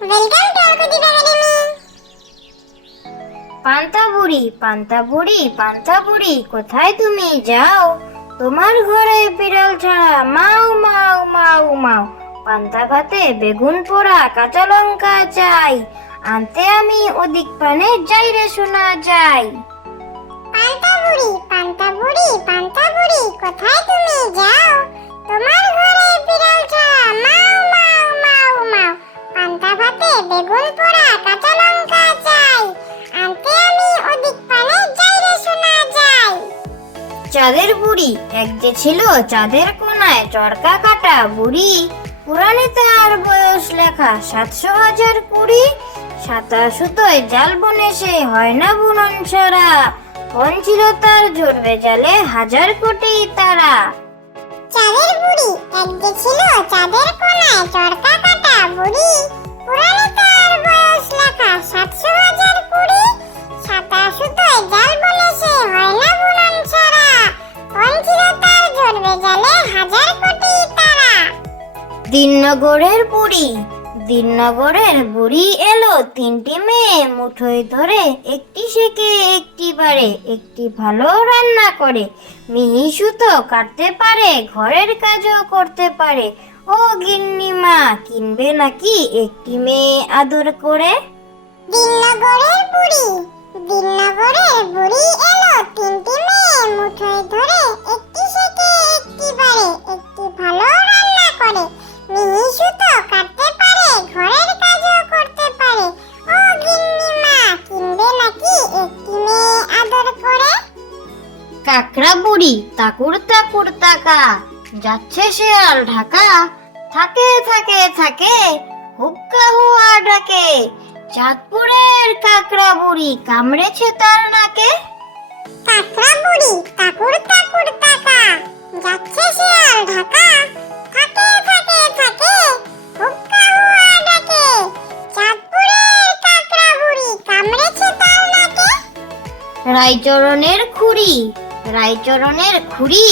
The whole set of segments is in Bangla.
Welcome to আকুদীপ academy. পান্তা বুড়ি, কোথায় তুমি যাও? তোমার ঘরে বিড়াল ছাড়া মাও মাও মাও মাও। পান্তা ভাতে বেগুন পোড়া কাঁচা লঙ্কা চাই, আনতে আমি ওদিক পানে যাই রে শোনা যাই। পান্তা বুড়ি, কোথায় তুমি যাও? তোমার ঘরে বিড়াল ছাড়া মাও মাও মাও মাও। পান্তা ভাতে বেগুন পোড়া কাঁচা লঙ্কা চাই, আনতে আমি ওদিক পানে যাই রে শোনা যাই। চাঁদের বুড়ি, এক যে ছিল চাঁদের কোনায় চরকা কাটা বুড়ি, পুরাণে তার বয়স লেখা 700,020। সাতা সুতোয় জাল বনে সে হয় না বুনন ছাড়া, কোন ছিল তার ঝরবে জালে 1,000 কোটি তারা। চাঁদের বুড়ি, এক যে ছিল চাঁদের কোনায় চরকা কাটা বুড়ি, পুরাণে তার বয়স লেখা 700,020। সাতা সুতোয় জাল বনে সে হয় না বুনন ছাড়া, কোন ছিল তার ঝরবে জালে 1,000 কোটি তারা। দিননগরের বুড়ি এলো 3টি মেয়ে মুঠোয় ধরে, একটি শেখে একটি পারে, একটি ভালো রান্না করে, মিহি সুতো কাটতে পারে, ঘরের কাজও করতে পারে। ও গিন্নিমা, কিনবে নাকি একটি মেয়ে আদর করে? দিননগরের বুড়ি এলো 3টি মেয়ে মুঠোয় ধরে, একটি শেখে একটি পারে, একটি ভালো রান্না করে, মিহি সুতো কাটতে পারে, ঘরের কাজও করতে পারে। ও গিন্নিমা, কিনবে নাকি একটি মেয়ে আদর করে? কাকড়া বুড়ি তাকুর তাকুর তাকা, যাচ্ছে শেয়াল ঢাকা, থাকে থাকে থাকে হুক্কা হুয়া ডাকে, চাঁদপুরের কাকড়া বুড়ি কামড়েছে তার নাকে। কাকড়া বুড়ি তাকুর তাকুর তাকা, যাচ্ছে শেয়াল ঢাকা, থাকে থাকে থাকে হুক্কা হুয়া ডাকে, চাঁদপুরের কাকড়া বুড়ি কামড়েছে তার নাকে। রায়চরণের খুড়ি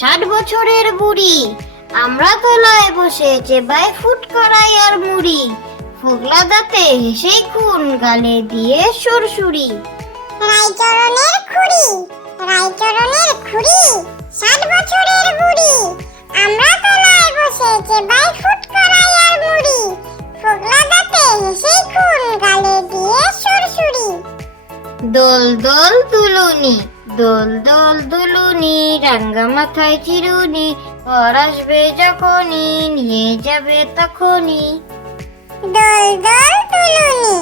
60 বছরের বুড়ি, আমরা তলায় বসে চেবাই ফুট করাই আর মুড়ি, ফোগলা দাঁতে হেসেই খুন গালে দিয়ে সুরসুরি। রায়চরণের খুড়ি 60 বছরের বুড়ি, আমরা তলায় বসে চেবাই ফুট করাই আর মুড়ি, ফোগলা দাঁতে হেসেই খুন গালে দিয়ে সুরসুরি। দোল দোল দুলুনি, রাঙ্গা মাথায় চিরুনি, পর আসবে যখনই নিয়ে যাবে তখনই। দোল দোল তুলুনি,